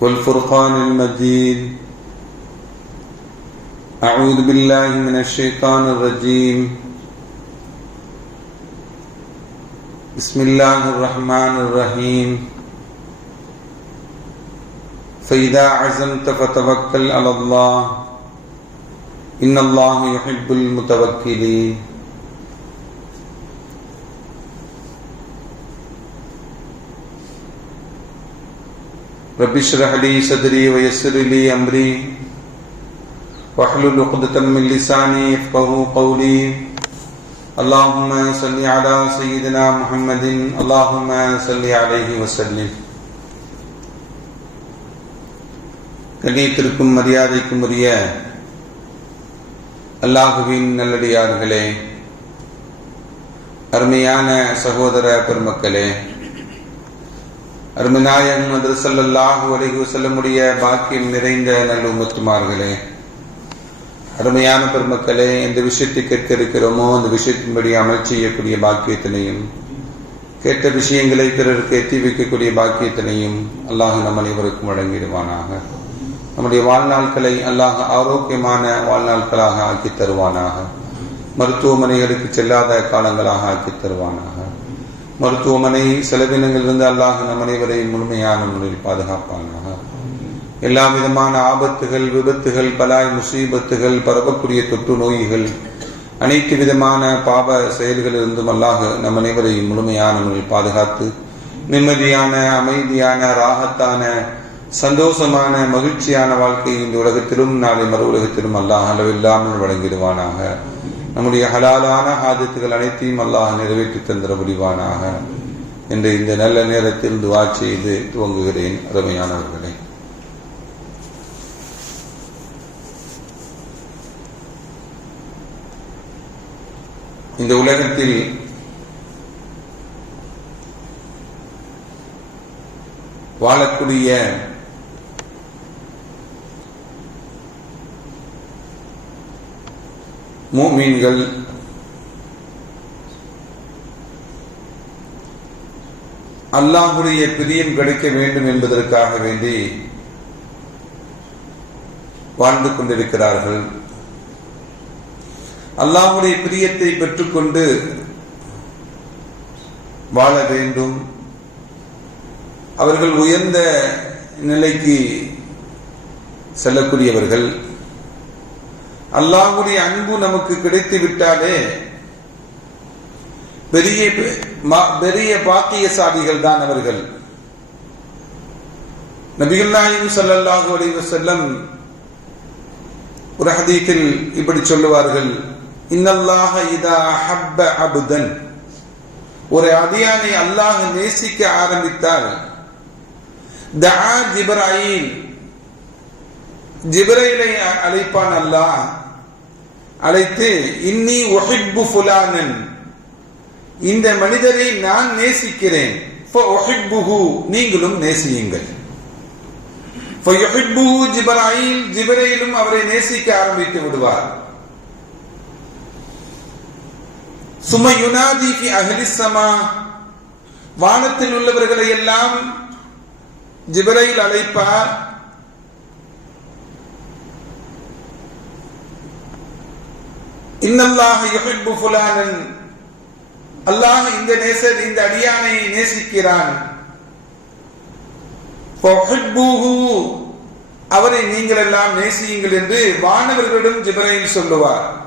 والفرقان المجيد. أعوذ بالله من الشيطان الرجيم. بسم الله الرحمن الرحيم. فإذا عزمت فتوكل على الله. إن الله يحب المتوكلين. رب اشرح لي صدري ويسر لي أمري واحلل عقدة من لساني يفقه قولي اللهم صل على سيدنا محمد اللهم صل عليه وسلم கண்ணியத்திற்கும் மரியாதைக்கும் உரிய அல்லாஹுவின் நல்லடியார்களே அருமையான சகோதர பெருமக்களே அருமநாயகம் மதரசல்லாஹு அலிஹு செல்லமுடைய பாக்கியம் நிறைந்த நல்ல உமத்துமார்களே அருமையான பெருமக்களே இந்த விஷயத்தை கேட்க இருக்கிறோமோ அந்த விஷயத்தின்படி அமல் செய்யக்கூடிய பாக்கியத்தினையும் கேட்ட விஷயங்களை பிறருக்கு எத்தி வைக்கக்கூடிய பாக்கியத்தினையும் அல்லாஹ் நம் அனைவருக்கும் வழங்கிடுவானாக. நம்முடைய வாழ்நாட்களை அல்லாஹ் ஆரோக்கியமான வாழ்நாட்களாக ஆக்கி தருவானாக. மருத்துவமனைகளுக்கு செல்லாத காலங்களாக ஆக்கி தருவானாக. மருத்துவமனை செலவினங்களிலிருந்து அல்லாஹ் நம் அனைவரை முழுமையான முறையில் பாதுகாப்பானாக. எல்லா விதமான ஆபத்துகள் விபத்துகள் பலாய் முசீபத்துகள் பரவக்கூடிய தொற்று நோய்கள் அனைத்து விதமான பாப செயல்களிலிருந்தும் அல்லாஹ் நம் அனைவரை முழுமையான முறையில் பாதுகாத்து நிம்மதியான அமைதியான ராகத்தான சந்தோஷமான மகிழ்ச்சியான வாழ்க்கை இந்த உலகத்திலும் நாளை மறு உலகத்திலும் அல்லாஹ் அளவில்லாமல் வழங்கிடுவானாக. நம்முடைய ஹலாலான ஆதத்துகள் அனைத்தையும் அல்லாஹ் நிறைவேற்றி தந்திர முடிவானாக. என்று இந்த நல்ல நேரத்தில் துவா செய்து துவங்குகிறேன் அருமையானவர்களே. இந்த உலகத்தில் வாழக்கூடிய மூமீன்கள். அல்லாஹுடைய பிரியம் கிடைக்க வேண்டும் என்பதற்காக வேண்டி வாழ்ந்து கொண்டிருக்கிறார்கள். அல்லாஹுடைய பிரியத்தை பெற்றுக்கொண்டு வாழ வேண்டும். அவர்கள் உயர்ந்த நிலைக்கு செல்லக்கூடியவர்கள். அல்லாஹுடைய அன்பு நமக்கு கிடைத்து விட்டாலே பெரிய பெரிய பாக்கியசாலிகள் தான் அவர்கள். நபிகள் நாயும் சல்லல்லாஹு அலைஹி செல்லம் ஒரு ஹதீத்தில் இப்படி சொல்லுவார்கள். இன்னல்லாஹ இதா ஹப்ப அபுதன். ஒரு அதியானை அல்லாஹ் நேசிக்க ஆரம்பித்தால் தஆ ஜிப்ராயில். ஜிப்ரைலை அழைப்பான் அல்லாஹ். அழைத்து இன்னி ஒஹிப்பு ஃபுலானன். இந்த மனிதரை நான் நேசிக்கிறேன். நீங்களும் நேசியுங்கள். ஜிபராயில் ஜிபரையிலும் அவரை நேசிக்க ஆரம்பித்து விடுவார். சுமையுனாதி அகலிசமா வானத்தில் உள்ளவர்களை எல்லாம் ஜிபரையில் அழைப்பார். இன்னல்லாக யுஹிப்பு ஃபுலானன். அல்லாஹ் இந்த நேசர் இந்த அடியானை நேசிக்கிறான். அவரை நீங்கள் எல்லாம் நேசியுங்கள் என்று வானவர்களிடம் ஜிபரையில் சொல்லுவார்.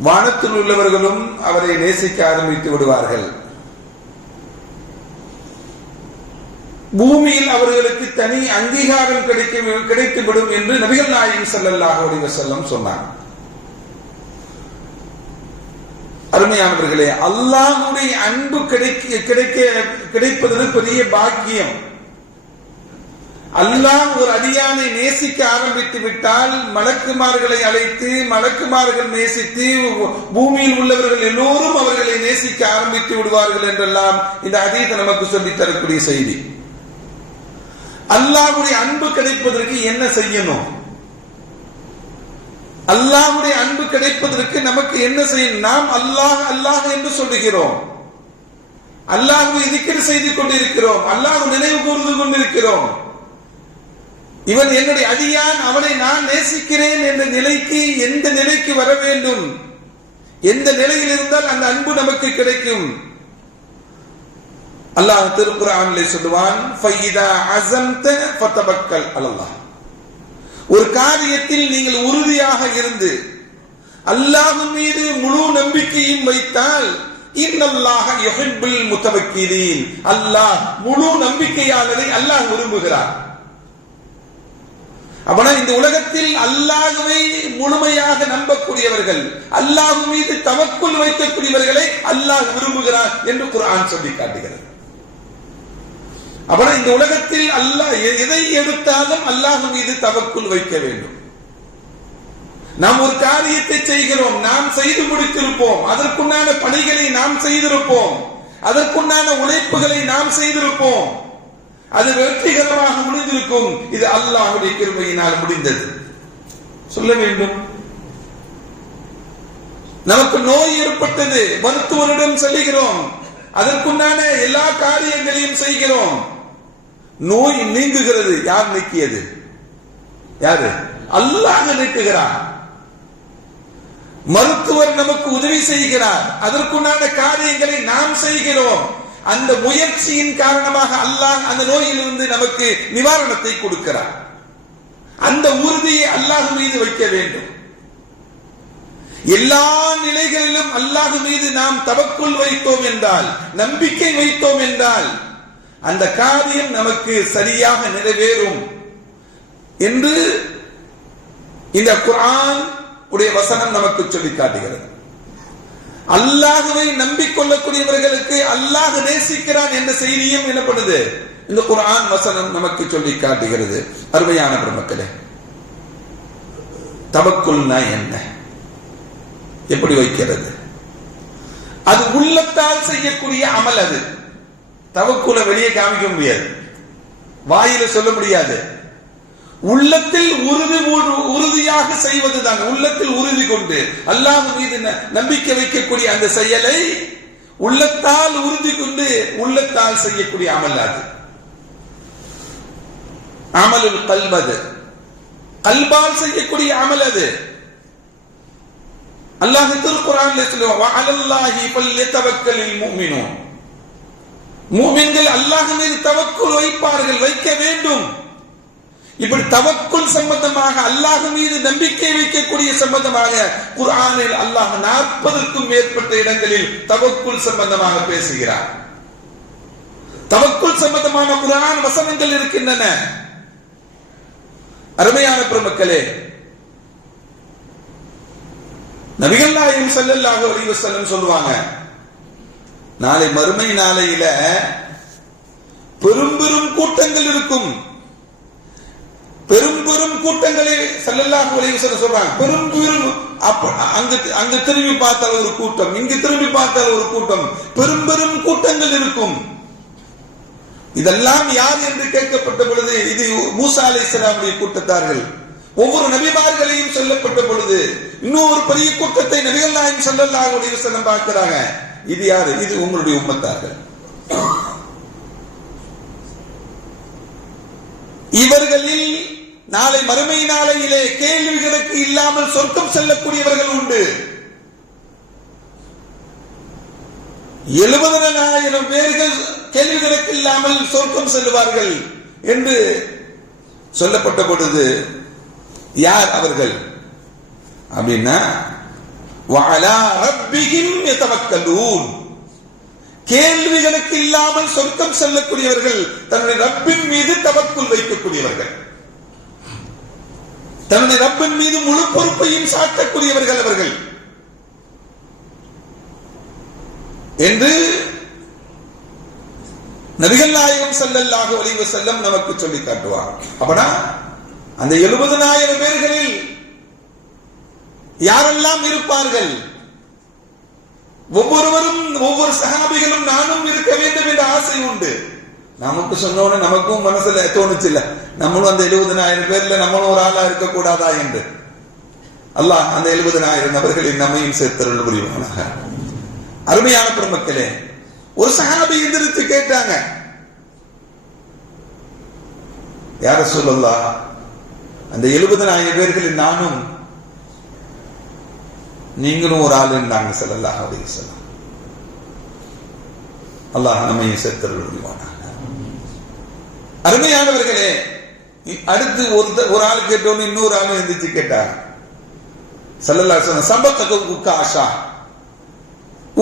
வானத்தில் உள்ளவர்களும் அவரை நேசிக்க ஆரம்பித்து விடுவார்கள். பூமியில் அவர்களுக்கு தனி அங்கீகாரம் கிடைக்க கிடைத்துவிடும் என்று நபிகள் நாயகம் ஸல்லல்லாஹு அலைஹி செல்லம் சொன்னார் அருமையானவர்களே அல்லாஹுடைய அன்பு கிடைக்க கிடைக்க கிடைப்பது பெரிய பாக்கியம். அல்லாஹ் ஒரு அடியானை நேசிக்க ஆரம்பித்து விட்டால் மலக்குமார்களை அழைத்து மலக்குமார்கள் நேசித்து பூமியில் உள்ளவர்கள் எல்லோரும் அவர்களை நேசிக்க ஆரம்பித்து விடுவார்கள் என்றெல்லாம் இந்த அதீத நமக்கு சொல்லித் தரக்கூடிய செய்தி. அல்லாவுடைய அன்பு கிடைப்பதற்கு என்ன செய்யணும்? அல்லாவுடைய அன்பு கிடைப்பதற்கு நமக்கு என்ன செய்யணும்? நாம் அல்லாஹ் அல்லாஹ் என்று சொல்லுகிறோம். அல்லாஹ் இதுக்கீடு செய்து கொண்டிருக்கிறோம். அல்லாஹ் நினைவு கூர்ந்து கொண்டிருக்கிறோம். இவன் என்னுடைய அடியான் அவனை நான் நேசிக்கிறேன் என்ற நிலைக்கு எந்த நிலைக்கு வர வேண்டும்? எந்த நிலையில் இருந்தால் அந்த அன்பு நமக்கு கிடைக்கும்? அல்லாஹ் திருக்குறானிலே சொல்லுவான் ஃபைதா அஸம்த ஃபதபக்கல் ஒரு காரியத்தில் நீங்கள் உறுதியாக இருந்து அல்லாஹ் மீது முழு நம்பிக்கையும் வைத்தால் இன்னல்லாஹ யுஹிப்புல் முத்தவக்கீலீன். அல்லாஹ் முழு நம்பிக்கையாளரை அல்லாஹ் விரும்புகிறார். அப்பனா இந்த உலகத்தில் அல்லாஹுவை முழுமையாக நம்பக்கூடியவர்கள் அல்லாஹ் மீது தவக்குள் வைக்கக்கூடியவர்களை அல்லாஹ் விரும்புகிறார் என்று குரான் சொல்லி காட்டுகிறது. அப்புறம் இந்த உலகத்தில் அல்லாஹ் எதை எடுத்தாலும் அல்லாஹ் மீது தவக்குள் வைக்க வேண்டும். நாம் ஒரு காரியத்தை செய்கிறோம் நாம் செய்து முடித்திருப்போம் அதற்குண்டான பணிகளை நாம் செய்திருப்போம் அதற்குண்டான உழைப்புகளை நாம் செய்திருப்போம். அது வெற்றிகரமாக முடிந்திருக்கும். இது அல்லாஹுடைய கிருமையினால் முடிந்தது. சொல்ல வேண்டும். நமக்கு நோய் ஏற்பட்டது. மருத்துவரிடம் செல்கிறோம் அதற்குண்டான எல்லா காரியங்களையும் செய்கிறோம். நோய் நீங்குகிறது. யார் நீக்கியது? யாரு? அல்லாஹ் நீக்குகிறார் மருத்துவர் நமக்கு உதவி செய்கிறார். அதற்குண்டான காரியங்களை நாம் செய்கிறோம். அந்த முயற்சியின் காரணமாக அல்லாஹ் அந்த நோயிலிருந்து நமக்கு நிவாரணத்தை கொடுக்கிறார். அந்த உறுதியை அல்லாஹ் மீது வைக்க வேண்டும். எல்லா நிலைகளிலும் அல்லாஹ் மீது நாம் தவக்குள் வைத்தோம் என்றால் நம்பிக்கை வைத்தோம் என்றால் அந்த காரியம் நமக்கு சரியாக நிறைவேறும் என்று இந்த குரான் உடைய வசனம் நமக்கு சொல்லி காட்டுகிறது. அல்லாஹுவை நம்பிக்கொள்ளக்கூடியவர்களுக்கு அல்லாஹ் நேசிக்கிறான் என்ற செய்தியும் எனப்படுது இந்த குரான் வசனம் நமக்கு சொல்லி காட்டுகிறது. அருமையான பெருமக்களே தவக்குள்னா என்ன? எப்படி வைக்கிறது? அது உள்ளத்தால் செய்யக்கூடிய அமல் அது. தவக்குல வெளியே காமிக்க முடியாது. வாயில சொல்ல முடியாது. உள்ளத்தில் உறுதி உறுதியாக செய்வதுதான். உள்ளத்தில் உறுதி கொண்டு அல்லாஹ் மீது நம்பிக்கை வைக்கக்கூடிய அந்த செயலை உள்ளத்தால் உறுதி கொண்டு உள்ளத்தால் செய்யக்கூடிய அமல் அது. அமலுல் கல்வது கல்பால் செய்யக்கூடிய அமல் அது. அல்லாஹ் திருக்குறான் சொல்லுவான் அலல்லாஹி பல்யத்தவக்கலில் முஃமினூன். மூமின்கள் அல்லாஹ் மீது தவக்குள் வைப்பார்கள் வைக்க வேண்டும். இப்படி தவக்குள் சம்பந்தமாக அல்லாஹ் மீது நம்பிக்கை வைக்கக்கூடிய சம்பந்தமாக குரானில் அல்லாஹ் நாற்பதற்கும் மேற்பட்ட இடங்களில் தவக்குள் சம்பந்தமாக பேசுகிறார். தவக்குள் சம்பந்தமான குரான் வசனங்கள் இருக்கின்றன. அருமையான பெருமக்களே நபிகள் நாயகம் ஸல்லல்லாஹு அலைஹி வஸல்லம் சொல்லுவாங்க நாளை மறுமை நாளையில பெரும் பெரும் கூட்டங்கள் இருக்கும். பெரும் பெரும் கூட்டங்களை செல்லல்லாஹு அலைஹி சொல்றாங்க. பெரும் பெரும் அங்கு திரும்பி பார்த்தால் ஒரு கூட்டம் இங்கு திரும்பி பார்த்தால் ஒரு கூட்டம். பெரும் பெரும் கூட்டங்கள் இருக்கும். இதெல்லாம் யார் என்று கேட்கப்பட்ட பொழுது இது மூசா அலை இஸ்லாமுடைய கூட்டத்தார்கள். ஒவ்வொரு நபிமார்களையும் சொல்லப்பட்ட பொழுது இன்னும் ஒரு பெரிய கூட்டத்தை நபிகள் நாயம் சொல்லல்லாஹு அலைஹி வஸல்லம் பார்க்கிறாங்க. இது யாரு? இது உங்களுடைய உம்மத்தார்கள் இவர்களில் நாளை மறுமை நாளையிலே கேள்விகளுக்கு இல்லாமல் சொர்க்கம் செல்லக்கூடியவர்கள் உண்டு. எழுபதனாயிரம் பேர்கள் கேள்விகளுக்கு இல்லாமல் சொர்க்கம் செல்லுவார்கள் என்று சொல்லப்பட்ட பொழுது யார் அவர்கள்? அப்படின்னா கேள்விகளுக்கு இல்லாமல் சொர்க்கம் செல்லக்கூடியவர்கள் தன்னுடைய ரப்பின் மீது தவக்குள் வைக்கக்கூடியவர்கள். தன்னுடைய ரப்பின் மீது முழு பொறுப்பையும் சாட்டக்கூடியவர்கள் அவர்கள். என்று நபிகள் நாயகம் செல்லல்லாக ஒளிவு செல்லம் நமக்கு சொல்லி காட்டுவார். அப்பனா அந்த எழுபதனாயிரம் பேர்களில் யாரெல்லாம் இருப்பார்கள்? ஒவ்வொருவரும் ஒவ்வொரு சகாபிகளும் நானும் இருக்க வேண்டும் என்ற ஆசை உண்டு. நமக்கு சொன்னோன்னு நமக்கும் மனசுல தோணுச்சு இல்ல நம்மளும் அந்த எழுபதனாயிரம் பேர்ல நம்மளும் ஒரு ஆளா இருக்க கூடாதா என்று. அல்லாஹ் அந்த எழுபதனாயிரம் நபர்களின் நம்மையும் சேர்த்தருள் புரிவானாக. அருமையான பெருமக்களே ஒரு சகாபி எந்திரிச்சு கேட்டாங்க. யார சொல்லலாம் அந்த எழுபதனாயிரம் பேர்களில் நானும் நீங்களும் ஒரு ஆள் இருந்தாங்க செல்லல்லாஹ் அலைஹி சொல்ல அல்லாஹ் நம்மையும் சேர்த்தருள் அருமையானவர்களே அடுத்து ஒரு ஒரு ஆள் கேட்டோன்னு இன்னொரு ஆள் எழுந்திரிச்சு கேட்டார். சல்லல்லா சொன்ன சம்பத்தக உக்காஷா.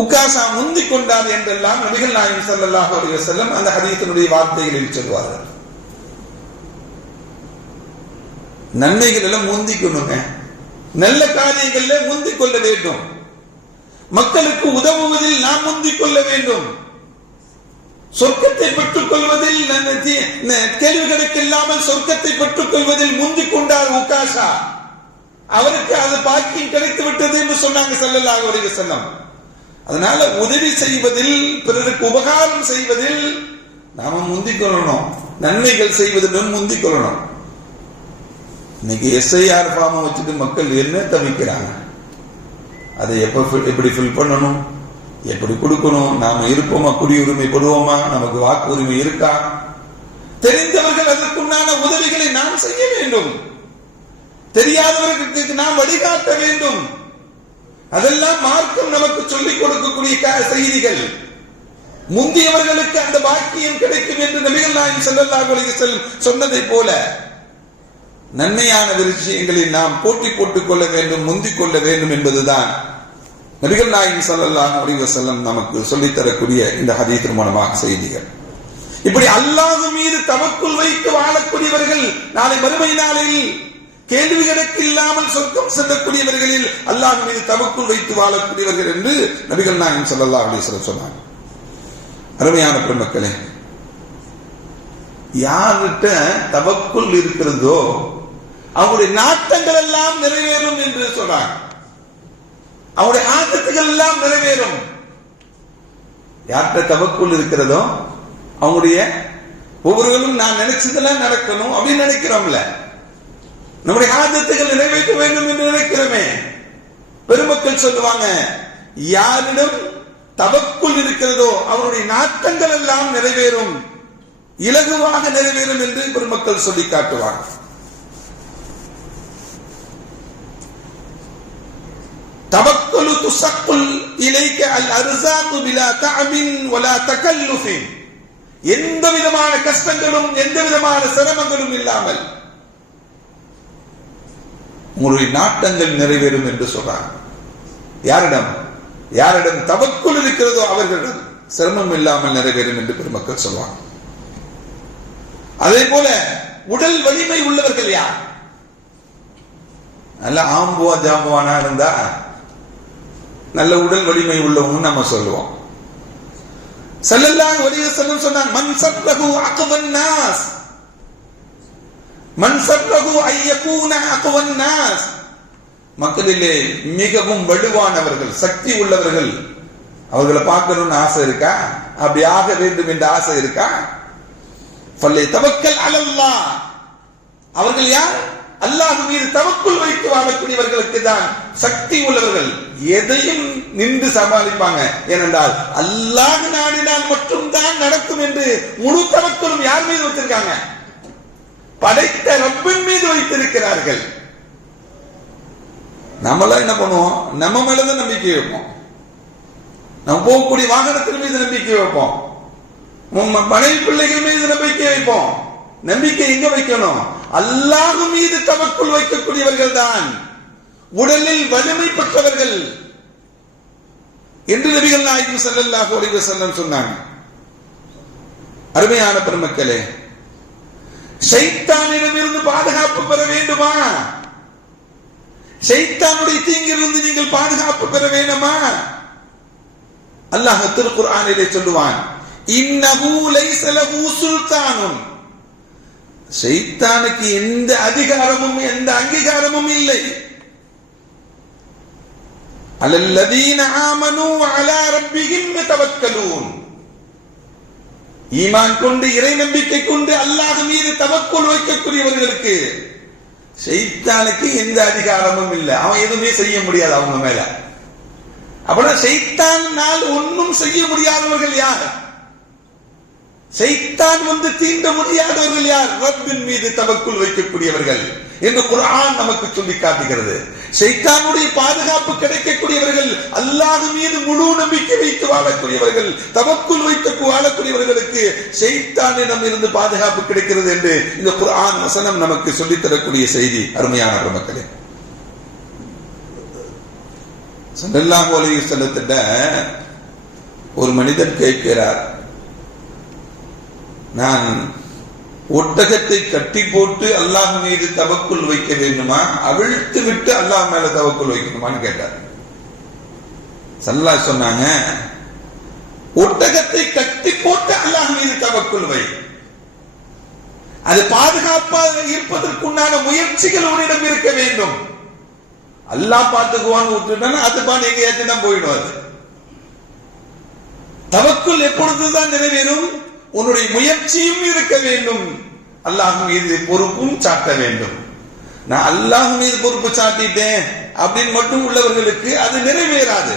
உக்காசா முந்தி கொண்டார் என்றெல்லாம் நபிகள் நாயகம் ஸல்லல்லாஹு அலைஹி செல்லம் அந்த ஹதீஸினுடைய வார்த்தைகளில் சொல்வார்கள். நன்மைகள் எல்லாம் முந்திக்கணுங்க நல்ல காரியங்களில் முந்திக் கொள்ள வேண்டும். மக்களுக்கு உதவுவதில் நாம் முந்திக் கொள்ள வேண்டும். சொர்க்கத்தை பெற்றுக் கொள்வதில் கேள்விகளுக்கு இல்லாமல் சொர்க்கத்தை பெற்றுக் கொள்வதில் முந்திக் கொண்டார் உகாஷா. அவருக்கு அது பாக்கியம் கிடைத்து விட்டது என்று சொன்னாங்க செல்லலாக அலைஹி செல்லம் அதனால உதவி செய்வதில் பிறருக்கு உபகாரம் செய்வதில் நாம முந்திக் கொள்ளணும். நன்மைகள் செய்வதிலும் முந்திக் கொள்ளணும். இன்னைக்கு எஸ்ஐஆர் ஃபார்மை வச்சுட்டு மக்கள் என்ன தவிக்கிறாங்க? அதை எப்போ எப்படி ஃபில் பண்ணணும்? எப்படி கொடுக்கணும்? நாம இருப்போமா? குடியுரிமை பெறுவோமா நமக்கு வாக்கு உரிமை இருக்கா? தெரிந்தவர்கள் அதற்குண்டான உதவிகளை நாம் செய்ய வேண்டும். தெரியாதவர்களுக்கு நாம் வழிகாட்ட வேண்டும். அதெல்லாம் மார்க்கம் நமக்கு சொல்லிக் கொடுக்கக்கூடிய க- செய்திகள். முந்தியவர்களுக்கு அந்த பாக்கியம் கிடைக்கும் என்று நபிகள் நாயன் செல்லல்லா அலைஹி சொன்னதை போல நன்மையான விஷயங்களில் நாம் போட்டி போட்டுக் கொள்ள வேண்டும் முந்திக் கொள்ள வேண்டும் என்பதுதான் நபிகள் நாயகம் ஸல்லல்லாஹு அலைஹி செல்லம் நமக்கு சொல்லித் தரக்கூடிய இந்த ஹதீஸ் மூலமாக செய்திகள். இப்படி அல்லாஹ் மீது தமக்குள் வைத்து வாழக்கூடியவர்கள் நாளை மறுமை நாளில் கேள்வி கணக்கு இல்லாமல் சொர்க்கம் செல்லக்கூடியவர்களில் அல்லாஹ் மீது தமக்குள் வைத்து வாழக்கூடியவர்கள் என்று நபிகள் நாயகம் ஸல்லல்லாஹு அலைஹி சொல்ல சொன்னாங்க. அருமையான பெருமக்களே யார்கிட்ட தவக்குள் இருக்கிறதோ அவங்களுடைய நாட்டங்கள் எல்லாம் நிறைவேறும் என்று சொல்றாங்க. அவங்களுடைய ஆட்டத்துகள் எல்லாம் நிறைவேறும். யார்கிட்ட தவக்குள் இருக்கிறதோ அவங்களுடைய ஒவ்வொருவரும் நான் நினைச்சதெல்லாம் நடக்கணும் அப்படின்னு நினைக்கிறோம்ல. நம்முடைய ஆதத்துகள் நிறைவேற்ற வேண்டும் என்று நினைக்கிறோமே. பெருமக்கள் சொல்லுவாங்க யாரிடம் தவக்குள் இருக்கிறதோ அவருடைய நாட்டங்கள் எல்லாம் நிறைவேறும். இலகுவாக நிறைவேறும் என்று பெருமக்கள் சொல்லி காட்டுவாங்க. தவக்கலு துசக்குல் இலைக்க அல் அருசாக்கு பிலா தஅபின் வலா தகல்லுஃபின் எந்த விதமான கஷ்டங்களும் எந்த விதமான சிரமங்களும் இல்லாமல் உங்களுடைய நாட்டங்கள் நிறைவேறும் என்று சொல்றாங்க. யாரிடம்? யாரிடம் தவக்குள் இருக்கிறதோ அவர்களிடம் சிரமம் இல்லாமல் நிறைவேறும் என்று பெருமக்கள் சொல்லுவாங்க அதே போல உடல் வலிமை உள்ளவர்கள் யார்? நல்ல ஆம்புவா ஜாம்புவானா இருந்தா நல்ல உடல் வலிமை உள்ளவங்க நம்ம சொல்லுவோம். ஸல்லல்லாஹு அலைஹி வஸல்லம் சொன்னாங்க மன் சர்ரஹு அக்வன் நாஸ். மன் சர்ரஹு ஐயகூன அக்வன் நாஸ். மக்களிலே மிகவும் வலுவானவர்கள் சக்தி உள்ளவர்கள் அவர்களை பார்க்கணும்னு ஆசை இருக்கா? அப்படி ஆக வேண்டும் என்ற ஆசை இருக்கா? ஃபல்லை தவக்கல் அவர்கள் யார்? அல்லாஹ் மீது தவக்குள் வைத்து வாழக்கூடியவர்களுக்கு தான் சக்தி உள்ளவர்கள் எதையும் நின்று சமாளிப்பாங்க. ஏனென்றால் அல்லாஹ் நாடினால் மட்டும்தான் நடக்கும் என்று முழு தவக்குளும் யார் மீது வச்சிருக்காங்க படைத்த ரப்பின் மீது வைத்திருக்கிறார்கள். நம்மளாம் என்ன பண்ணுவோம்? நம்ம மேலதான் நம்பிக்கை வைப்போம். நம்ம போகக்கூடிய வாகனத்தின் மீது நம்பிக்கை வைப்போம். மனைவி பிள்ளைகள் மீது நம்பிக்கை வைப்போம். நம்பிக்கை எங்க வைக்கணும்? அல்லாஹ் மீது தவக்குள் வைக்கக்கூடியவர்கள் தான் உடலில் வலிமை பெற்றவர்கள். என்று நபிகள் நாயகம் செல்லல்லாக ஒளிவு செல்லம் சொன்னாங்க. அருமையான பெருமக்களே சைத்தானிடமிருந்து பாதுகாப்பு பெற வேண்டுமா? சைத்தானுடைய தீங்கிலிருந்து நீங்கள் பாதுகாப்பு பெற வேண்டுமா? அல்லாஹ் திருக்குர்ஆனிலே சொல்லுவான் இன்னஹு லைஸ லஹு சுல்தானுன். செய்தானுக்கு எந்த அதிகாரமும் எந்த அங்கீகாரமும் இல்லை. அலல்லதீன ஆமனு அலா ரப்பிஹிம் யதவக்கலூன். ஈமான் கொண்டு இறை நம்பிக்கை கொண்டு அல்லாஹ் மீது தவக்குள் வைக்கக்கூடியவர்களுக்கு செய்தானுக்கு எந்த அதிகாரமும் இல்லை. அவன் எதுவுமே செய்ய முடியாது அவங்க மேல. அப்படின்னா ஷைத்தானால் ஒன்றும் செய்ய முடியாதவர்கள் யார்? சைத்தான் வந்து தீண்ட முடியாதவர்கள் யார்? ரப்பின் மீது தவக்குள் வைக்கக்கூடியவர்கள். என்று குர்ஆன் நமக்கு சொல்லி காட்டுகிறது. சைத்தானுடைய பாதுகாப்பு கிடைக்கக்கூடியவர்கள் அல்லாஹ் மீது முழு நம்பிக்கை வைத்து வாழக்கூடியவர்கள் தமக்குள் வைத்து வாழக்கூடியவர்களுக்கு சைத்தானிடம் இருந்து பாதுகாப்பு கிடைக்கிறது என்று இந்த குர்ஆன் வசனம் நமக்கு சொல்லித் தரக்கூடிய செய்தி. அருமையான மக்களே சல்லல்லாஹு அலைஹி வஸல்லத்திட்ட ஒரு மனிதன் கேட்கிறார். நான் ஒட்டகத்தை கட்டி போட்டு அல்லாஹ் மீது தவக்குள் வைக்க வேண்டுமா? அவிழ்த்து விட்டு அல்லாஹ் மேல தவக்குள் வைக்கணுமான்னு கேட்டார். சல்லா சொன்னாங்க ஒட்டகத்தை கட்டி போட்டு அல்லாஹ் மீது தவக்குள் வை. அது பாதுகாப்பாக இருப்பதற்குண்டான முயற்சிகள் உன்னிடம் இருக்க வேண்டும். அல்லாஹ் பார்த்துக்குவான்னு விட்டுட்டானா அது பான் எங்கேயாச்சும் தான் போயிடும் அது. தவக்குள் எப்பொழுதுதான் நிறைவேறும்? உன்னுடைய முயற்சியும் இருக்க வேண்டும். அல்லாஹ் மீது பொறுப்பும் சாட்ட வேண்டும். நான் அல்லாஹ் மீது பொறுப்பு சாட்டிட்டேன் அப்படின்னு மட்டும் உள்ளவர்களுக்கு அது நிறைவேறாது.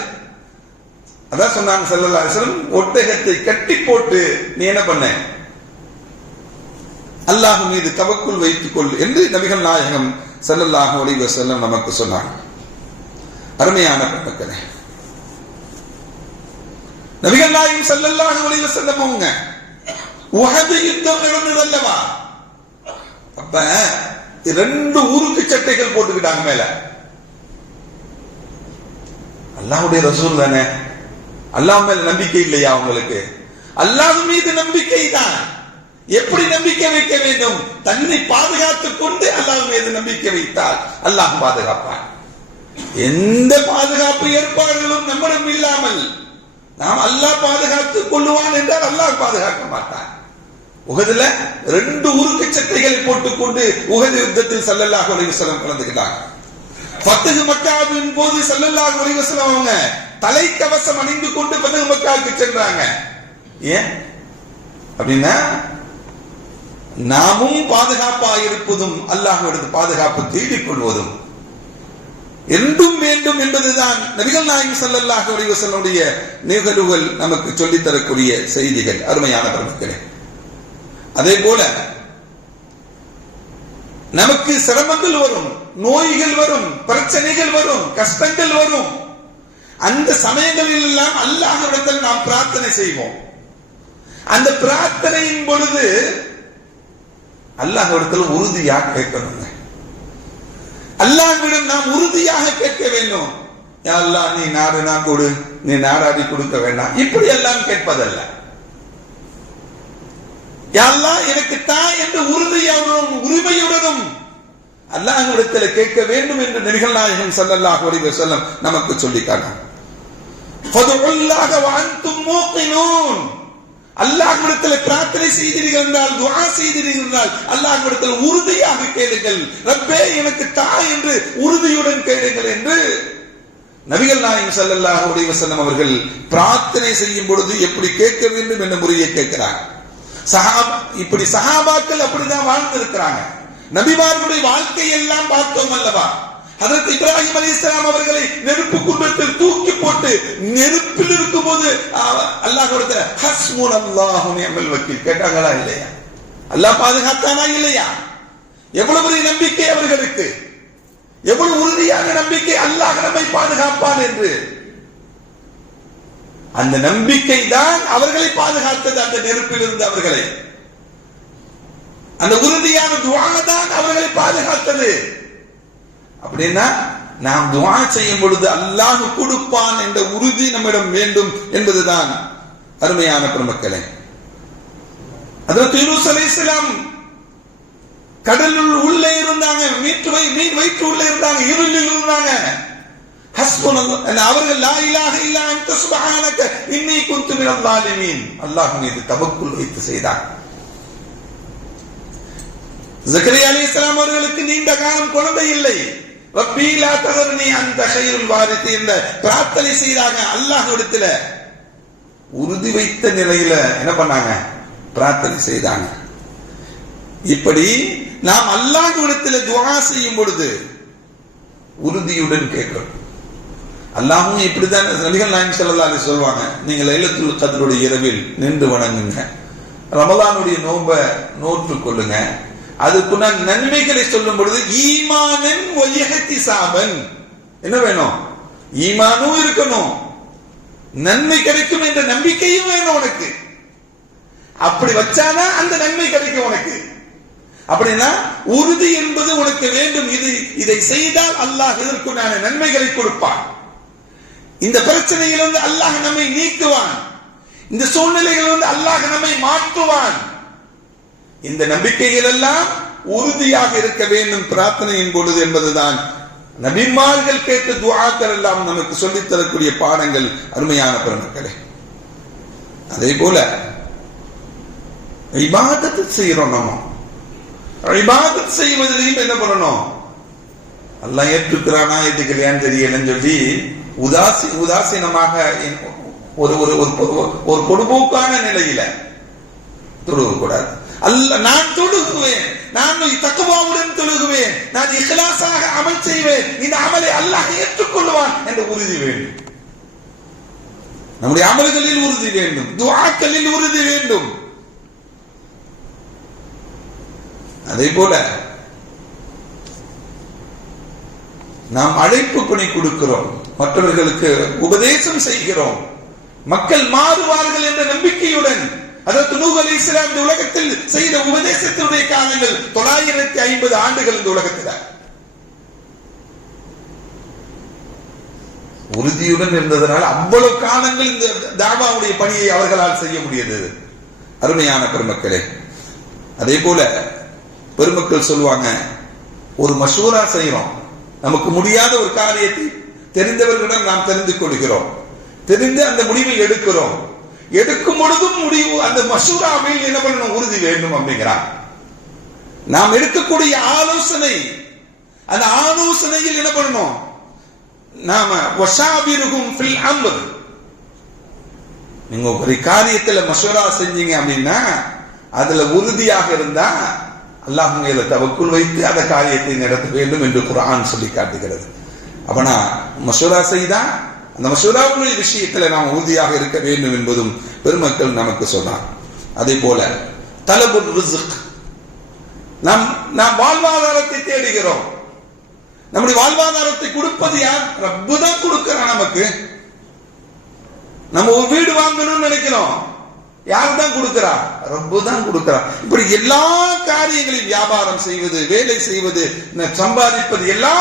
அதான் சொன்னாங்க செல்லல்லா அலிஸ்லம் ஒட்டகத்தை கட்டி போட்டு நீ என்ன பண்ண? அல்லாஹ் மீது தவக்குள் வைத்துக் கொள் என்று நபிகள் நாயகம் சல்லல்லாஹு ஒளிவ செல்லம் நமக்கு சொன்னாங்க. அருமையான மக்களே நபிகள் நாயகம் சல்லல்லாஹு அலைஹி வஸல்லம் உகது யுத்தம் நடந்தது அல்லவா? அப்ப ரெண்டு ஊருக்கு சட்டைகள் போட்டுக்கிட்டாங்க மேல. அல்லாவுடைய ரசூல் தானே? அல்லாஹ் மேல நம்பிக்கை இல்லையா அவங்களுக்கு அல்லாஹ் மீது நம்பிக்கை தான். எப்படி நம்பிக்கை வைக்க வேண்டும்? தன்னை பாதுகாத்துக் கொண்டு அல்லாஹ் மீது நம்பிக்கை வைத்தால் அல்லாஹ் பாதுகாப்பான். எந்த பாதுகாப்பு ஏற்பாடுகளும் நம்மிடம் இல்லாமல் நாம் அல்லாஹ் பாதுகாத்துக் கொள்ளுவான் என்றால் அல்லாஹ் பாதுகாக்க மாட்டான். உகதுல ரெண்டு உருக்கு சட்டைகளை போட்டுக்கொண்டு உகது யுத்தத்தில் சல்லல்லாஹு அலைஹி வஸல்லம் கலந்துக்கிட்டாங்க. மக்காவின் போது சல்லல்லாஹு அலைஹி அவங்க தலைக்கவசம் அணிந்து கொண்டு பத்துகு மக்காவுக்கு சென்றாங்க. ஏன்? அப்படின்னா நாமும் பாதுகாப்பா இருப்பதும் அல்லாஹ்விடத்து பாதுகாப்பு தேடிக் கொள்வதும். என்றும் வேண்டும் என்பதுதான் நபிகள் நாயகம் ஸல்லல்லாஹு அலைஹி நிகழ்வுகள் நமக்கு சொல்லித் தரக்கூடிய செய்திகள். அருமையான பெருமக்களே. அதே போல நமக்கு சிரமங்கள் வரும் நோய்கள் வரும் பிரச்சனைகள் வரும் கஷ்டங்கள் வரும். அந்த சமயங்களில் எல்லாம் அல்லாஹ்விடத்தில் நாம் பிரார்த்தனை செய்வோம். அந்த பிரார்த்தனையின் பொழுது அல்லாஹ்விடத்தில் உறுதியாக கேட்கணுங்க. அல்லாஹ்விடம் நாம் உறுதியாக கேட்க வேண்டும். அல்லாஹ் நீ நாடு நான் கொடு நீ நாடாடி கொடுக்க வேண்டாம். இப்படி எல்லாம் கேட்பதல்ல. யா அல்லாஹ் எனக்கு தா என்று உறுதியுடனும் உரிமையுடனும் அல்லாஹ்விடத்தில் கேட்க வேண்டும் என்று நபிகள் நாயகம் ஸல்லல்லாஹு அலைஹி செல்லம் நமக்கு சொல்லி காட்டாங்க ஃபதுல்லாஹ அல்லாஹ்விடத்தில் பிரார்த்தனை செய்தீர்கள் என்றால் துவா செய்தீர்கள் என்றால் அல்லாஹ்விடத்தில் உறுதியாக கேளுங்கள். ரப்பே எனக்கு தா என்று உறுதியுடன் கேளுங்கள் என்று நபிகள் நாயகம் ஸல்லல்லாஹு அலைஹி வஸல்லம் அவர்கள் பிரார்த்தனை செய்யும் பொழுது எப்படி கேட்க வேண்டும் என்ற முறையை கேட்கிறார் சஹாபா இப்படி சஹாபாக்கள் அப்படிதான் வாழ்ந்திருக்கிறாங்க. நபிமார்களுடைய வாழ்க்கை எல்லாம் பார்த்தோம் அல்லவா? அதற்கு இப்ராஹிம் அலி இஸ்லாம் அவர்களை நெருப்பு குண்டத்தில் தூக்கி போட்டு நெருப்பில் இருக்கும் போது அல்லாஹ் கொடுத்த ஹஸ்முன் அல்லாஹு நிஅமல் வக்கீல். கேட்டாங்களா இல்லையா? அல்லாஹ் பாதுகாத்தானா இல்லையா? எவ்வளவு பெரிய நம்பிக்கை அவர்களுக்கு. எவ்வளவு உறுதியான நம்பிக்கை அல்லாஹ் நம்மை பாதுகாப்பான் என்று. அந்த நம்பிக்கை தான் அவர்களை பாதுகாத்தது அந்த நெருப்பில் இருந்து அவர்களை. அந்த உறுதியான துவா தான் அவர்களை பாதுகாத்தது. அப்படின்னா நாம் துவா செய்யும் பொழுது அல்லாஹ் கொடுப்பான் என்ற உறுதி நம்மிடம் வேண்டும் என்பதுதான் அருமையான பெருமக்களே. அதற்கு யூனுஸ் கடலுள் உள்ளே இருந்தாங்க மீட்டு வை மீன் வயிற்று உள்ளே இருந்தாங்க இருளில் இருந்தாங்க. அவர்கள் லா இலாஹ இல்லா அன்த சுப்ஹானக இன்னி குன்து மினல் ஸாலிமீன் அல்லாஹ் மீது தவக்குல் வைத்து செய்தார். ஜக்கரியா அலைஹிஸ்ஸலாம் அவர்களுக்கு நீண்ட காலம் குழந்தை இல்லை. ரப்பி லா ததர்னி அந்த கைருல் வாரித்து என்ற பிரார்த்தனை செய்தாங்க. அல்லாஹ் அல்லாஹ்விடத்துல உறுதி வைத்த நிலையில என்ன பண்ணாங்க? பிரார்த்தனை செய்தாங்க. இப்படி நாம் அல்லாஹ் அல்லாஹ்விடத்தில் துவா செய்யும் பொழுது உறுதியுடன் கேட்கிறோம். அல்லாஹும் இப்படிதான் நபிகள் நாயம் ஸல்லல்லாஹு அலைஹி சொல்லுவாங்க நீங்க லைலத்துல் கதருடைய இரவில் நின்று வணங்குங்க. ரமலானுடைய நோன்பை நோற்று கொள்ளுங்க. அதுக்குண்டான நன்மைகளை சொல்லும் பொழுது ஈமானன் ஒய்யகத்தி சாபன். என்ன வேணும்? ஈமானும் இருக்கணும். நன்மை கிடைக்கும் என்ற நம்பிக்கையும் வேணும் உனக்கு. அப்படி வச்சானா அந்த நன்மை கிடைக்கும் உனக்கு. அப்படின்னா உறுதி என்பது உனக்கு வேண்டும். இது இதை செய்தால் அல்லாஹ் இதற்குண்டான நன்மைகளை கொடுப்பான். இந்த பிரச்சனையிலிருந்து அல்லாஹ் நம்மை நீக்குவான். இந்த சூழ்நிலைகளிலிருந்து அல்லாஹ் நம்மை மாற்றுவான். இந்த நம்பிக்கைகள் எல்லாம் உறுதியாக இருக்க வேண்டும் பிரார்த்தனையின் பொழுது என்பதுதான். நபிமார்கள் கேட்டு துவாக்கள் எல்லாம் நமக்கு சொல்லித் தரக்கூடிய பாடங்கள் அருமையான பெருமக்களே அதே போல இபாதத்து செய்யறோம் நம்ம. இபாதத் செய்வதிலையும் என்ன பண்ணணும்? எல்லாம் ஏற்றுக்கிறானா ஏற்றுக்கலையான்னு தெரியலன்னு சொல்லி உதாசி உதாசீனமாக ஒரு ஒரு ஒரு ஒரு பொடுபோக்கான நிலையில தொழுகக்கூடாது. அல்ல நான் தொழுகுவேன். நான் தக்குவாவுடன் தொழுகுவேன். நான் இஹ்லாஸாக அமல் செய்வேன். இந்த அமலை அல்லாஹ் ஏற்றுக்கொள்வான் என்ற உறுதி வேண்டும். நம்முடைய அமல்களில் உறுதி வேண்டும். துவாக்களில் உறுதி வேண்டும். அதே போல நாம் அழைப்பு பணி கொடுக்கிறோம். மற்றவர்களுக்கு உபதேசம் செய்கிறோம். மக்கள் மாறுவார்கள் என்ற நம்பிக்கையுடன் அதற்கு நூஹ் அலி இஸ்லாம் இந்த உலகத்தில் செய்த உபதேசத்தினுடைய காலங்கள் தொள்ளாயிரத்தி ஐம்பது ஆண்டுகள் இந்த உலகத்தில். உறுதியுடன் இருந்ததனால் அவ்வளவு காலங்கள் இந்த தாபாவுடைய பணியை அவர்களால் செய்ய முடியது. அருமையான பெருமக்களே அதே போல பெருமக்கள் சொல்லுவாங்க ஒரு மசூரா செய்யறோம் நமக்கு முடியாத ஒரு காரியத்தை தெரிந்தவர்களிடம் நாம் தெரிந்து கொள்கிறோம். தெரிந்து அந்த முடிவை எடுக்கிறோம். எடுக்கும் பொழுதும் முடிவு அந்த மசூராவில் என்ன பண்ணணும்? உறுதி வேண்டும் அப்படிங்கிறான் நாம் எடுக்கக்கூடிய ஆலோசனை அந்த ஆலோசனையில் என்ன பண்ணணும்? நாம வசாபிருகும் ஃபில் நீங்க ஒரு காரியத்துல மசூரா செஞ்சீங்க அப்படின்னா அதுல உறுதியாக இருந்தா அல்லாஹ் மேல தவக்குள் வைத்து அந்த காரியத்தை நடத்த வேண்டும் என்று குரான் சொல்லி காட்டுகிறது. அப்பனா மசூரா செய்தா அந்த மசூராவுடைய விஷயத்துல நாம் உறுதியாக இருக்க வேண்டும் என்பதும் பெருமக்கள் நமக்கு சொன்னார். அதே போல தலபுல் ரிசுக் நாம் நாம் வாழ்வாதாரத்தை தேடுகிறோம். நம்முடைய வாழ்வாதாரத்தை கொடுப்பது யார்? ரப்பு தான் கொடுக்கிறான் நமக்கு. நம்ம ஒரு வீடு வாங்கணும்னு நினைக்கிறோம். யார் தான் கொடுக்கிறா? ரப்பு தான் கொடுக்கிறா. இப்படி எல்லா காரியங்களையும் வியாபாரம் செய்வது வேலை செய்வது சம்பாதிப்பது எல்லா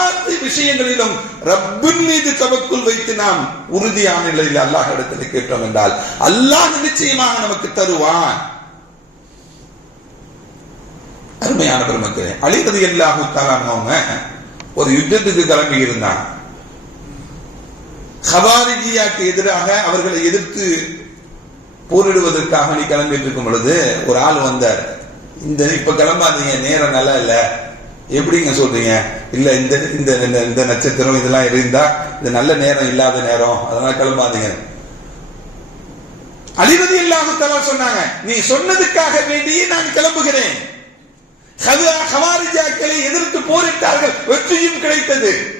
விஷயங்களிலும் ரப்பின் மீது தவக்குள் வைத்து நாம் உறுதியான நிலையில் அல்லாஹ் இடத்துல கேட்டோம் என்றால் அல்லாஹ் நிச்சயமாக நமக்கு தருவான். அருமையான பெருமக்களே அழிவது எல்லாஹு தாலானவங்க ஒரு யுத்தத்துக்கு கிளம்பி இருந்தாங்க ஹவாரிஜியாக்கு எதிராக அவர்களை எதிர்த்து போரிடுவதற்காக நீ கிளம்பிட்டு இருக்கும் பொழுது ஒரு ஆள் வந்தார். இந்த இப்ப கிளம்பாதீங்க நேரம் நல்லா இல்ல. எப்படிங்க சொல்றீங்க? இல்ல இந்த இந்த இந்த நட்சத்திரம் இதெல்லாம் இருந்தா இது நல்ல நேரம் இல்லாத நேரம் அதனால கிளம்பாதீங்க. அழிவது இல்லாம சொன்னாங்க. நீ சொன்னதுக்காக வேண்டியே நான் கிளம்புகிறேன். ஹவாரிஜாக்களை எதிர்த்து போரிட்டார்கள் வெற்றியும் கிடைத்தது.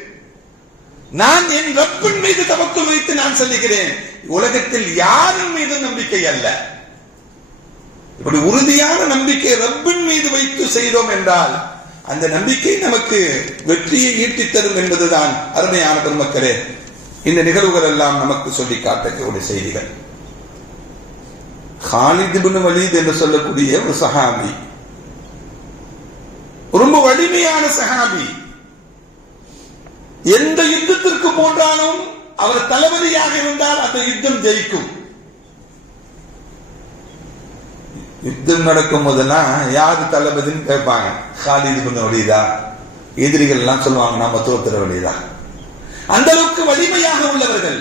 நான் என் ரப்பின் மீது தவக்கு வைத்து நான் சொல்லுகிறேன். உலகத்தில் யாரின் மீது நம்பிக்கை அல்ல. இப்படி உறுதியான நம்பிக்கை ரப்பின் மீது வைத்து செய்தோம் என்றால் அந்த நம்பிக்கை நமக்கு வெற்றியை ஈட்டி தரும் என்பதுதான் அருமையான பெருமக்களே. இந்த நிகழ்வுகள் எல்லாம் நமக்கு சொல்லி காட்டக்கூடிய செய்திகள். ஹாலித் பின் வலீத் என்று சொல்லக்கூடிய ஒரு சஹாபி ரொம்ப வலிமையான சஹாபி எந்த யுத்தத்திற்கு போன்றாலும் அவர் தளபதியாக இருந்தால் அந்த யுத்தம் ஜெயிக்கும். யுத்தம் நடக்கும் போதெல்லாம் யாரு தளபதின்னு கேட்பாங்க. காலிது பண்ண வழிதா எதிரிகள் எல்லாம் சொல்லுவாங்க நம்ம தோத்துற வழிதா. அந்த அளவுக்கு வலிமையாக உள்ளவர்கள்.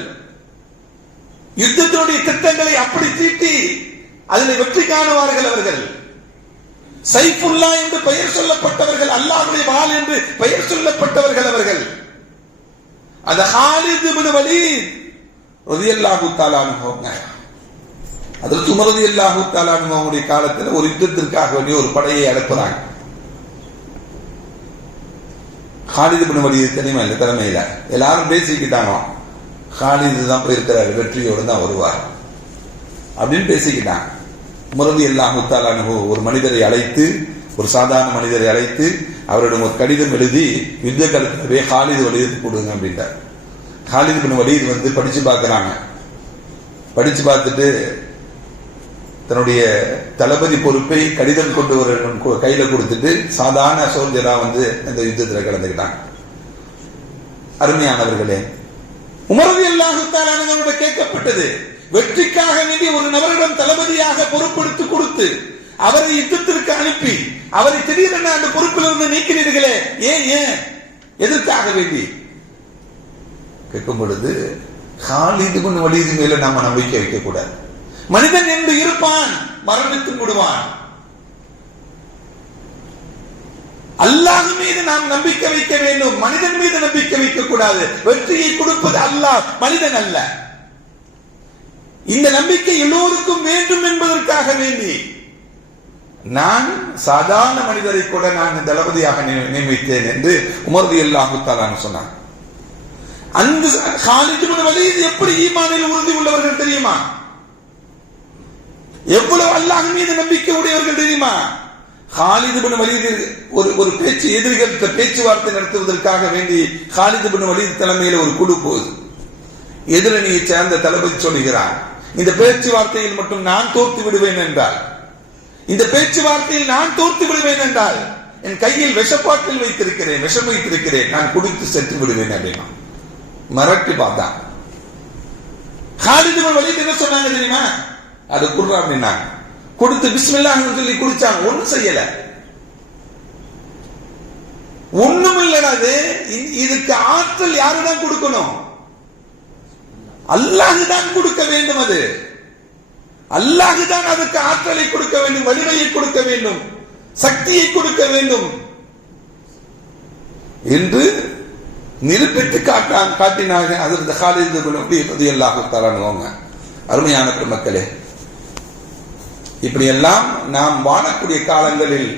யுத்தத்தினுடைய திட்டங்களை அப்படி தீட்டி அதில் வெற்றி காணுவார்கள் அவர்கள். சைஃபுல்லா என்று பெயர் சொல்லப்பட்டவர்கள் அல்லாஹ்வுடைய வாள் என்று பெயர் சொல்லப்பட்டவர்கள் அவர்கள். அந்த ஹாலித் இப்னு வலீத் ரலியல்லாஹு தஆலா அன்ஹுங்க அதில் துமரதி அல்லாஹு தஆலா அன்ஹுடைய காலத்தில் ஒரு யுத்தத்திற்காக வேண்டிய ஒரு படையை அனுப்புறாங்க ஹாலித் இப்னு வலீத் தெரியுமா இல்ல தலைமையில எல்லாரும் பேசிக்கிட்டாங்க ஹாலித் தான் போயிருக்கிறாரு வெற்றியோடு தான் வருவார் அப்படின்னு பேசிக்கிட்டாங்க முரதி அல்லாஹு தஆலா அன்ஹு ஒரு மனிதரை அழைத்து ஒரு சாதாரண மனிதரை அழைத்து அவரிடம் ஒரு கடிதம் எழுதி யுத்த காலத்திலே ஹாலிது வலியுறுத்தி கொடுங்க அப்படின்றார். ஹாலிது பின் வலிது வந்து படிச்சு பார்க்கறாங்க. படிச்சு பார்த்துட்டு தன்னுடைய தளபதி பொறுப்பை கடிதம் கொண்டு வர கையில கொடுத்துட்டு சாதாரண சோல்ஜரா வந்து அந்த யுத்தத்தில் கலந்துக்கிட்டாங்க. அருமையானவர்களே உமரது எல்லாத்தாலான கேட்கப்பட்டது வெற்றிக்காக வேண்டி ஒரு நபரிடம் தளபதியாக பொறுப்படுத்தி கொடுத்து அவரை யுத்தத்திற்கு அனுப்பி அவரை திடீரென அந்த பொறுப்பிலிருந்து நீக்கிறீர்களே ஏன் ஏன்? எதற்காக வேண்டி? கேட்கும் பொழுது காலிது கொண்டு வலிது மேல நாம நம்பிக்கை வைக்க கூடாது மனிதன் என்று இருப்பான் மரணித்து விடுவான். அல்லாஹ் மீது நாம் நம்பிக்கை வைக்க வேண்டும் மனிதன் மீது நம்பிக்கை வைக்க கூடாது வெற்றியை கொடுப்பது அல்லாஹ் மனிதன் அல்ல. இந்த நம்பிக்கை எல்லோருக்கும் வேண்டும் என்பதற்காக வேண்டி. நான் சாதாரண மனிதரை கூட நான் தளபதியாக நியமித்தேன் என்று உமர்தி அல்லாஹு தாலான்னு சொன்னான் அந்த காலிது வலிது எப்படி ஈமானில் உறுதி உள்ளவர்கள் தெரியுமா? எவ்வளவு அல்லாஹ் மீது நம்பிக்கை உடையவர்கள் தெரியுமா? ஹாலிது பின் வலீது ஒரு ஒரு பேச்சு எதிரிகள் பேச்சுவார்த்தை நடத்துவதற்காக வேண்டி ஹாலிது பின் வலீது தலைமையில் ஒரு குழு போகுது. எதிரணியை சேர்ந்த தளபதி சொல்லுகிறார் இந்த பேச்சுவார்த்தையில் மட்டும் நான் தோற்று விடுவேன் என்றால் இந்த பேச்சுவார்த்தையில் நான் தோற்று விடுவேன் என்றால் என் கையில் விஷப்பாட்டில் வைத்திருக்கிறேன் விஷம் வைத்திருக்கிறேன் நான் குடித்து செத்து விடுவேன் அப்படின்னா. மிரட்டி பார்த்தா ஹாலிது பின் என்ன சொன்னாங்க தெரியுமா? அது குர்ரா அப்படின்னாங்க கொடுத்து பிஸ்மில்லாஹ்னு சொல்லி குடிச்சாங்க. ஒன்னும் செய்யல. ஒண்ணும் இல்லடா அது. இதுக்கு ஆற்றல் யாருதான் கொடுக்கணும்? அல்லாஹ் தான் கொடுக்க வேண்டும் அது. அல்லாஹுதான் அதுக்கு ஆற்றலை கொடுக்க வேண்டும் வலிமையை கொடுக்க வேண்டும் சக்தியை கொடுக்க வேண்டும் என்று நிரூபித்து காட்டான் காட்டினாங்க அதற்கு ஹாலிது பதி அல்லாஹு தரானுவாங்க அருமையான பெருமக்களே இப்படியெல்லாம் நாம் வாழக்கூடிய காலங்களில்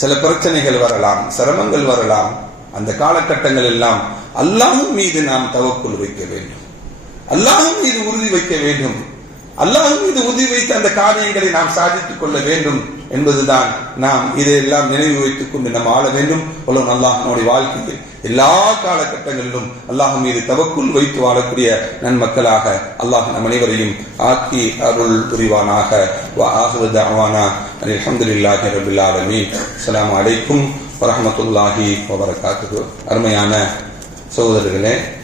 சில பிரச்சனைகள் வரலாம் சிரமங்கள் வரலாம். அந்த காலகட்டங்கள் எல்லாம் அல்லாஹும் மீது நாம் தவக்குள் வைக்க வேண்டும். அல்லாஹும் மீது உறுதி வைக்க வேண்டும். அல்லாஹ் மீது உறுதி வைத்து அந்த காரியங்களை நாம் சாதித்துக் கொள்ள வேண்டும் என்பதுதான் நாம் இதையெல்லாம் நினைவு வைத்துக் கொண்டு நாம் ஆள வேண்டும். உலகம் அல்லாஹ் நம்முடைய வாழ்க்கையில் எல்லா காலகட்டங்களிலும் அல்லாஹ் மீது தவக்குள் வைத்து வாழக்கூடிய நன்மக்களாக அல்லாஹ் நம் அனைவரையும் ஆக்கி அருள் புரிவானாக. வ ஆஹிரு ஆலமீன். அஸ்ஸலாமு அலைக்கும் வரமத்துல்லாஹி வபரகாத்துஹு. அருமையான சகோதரர்களே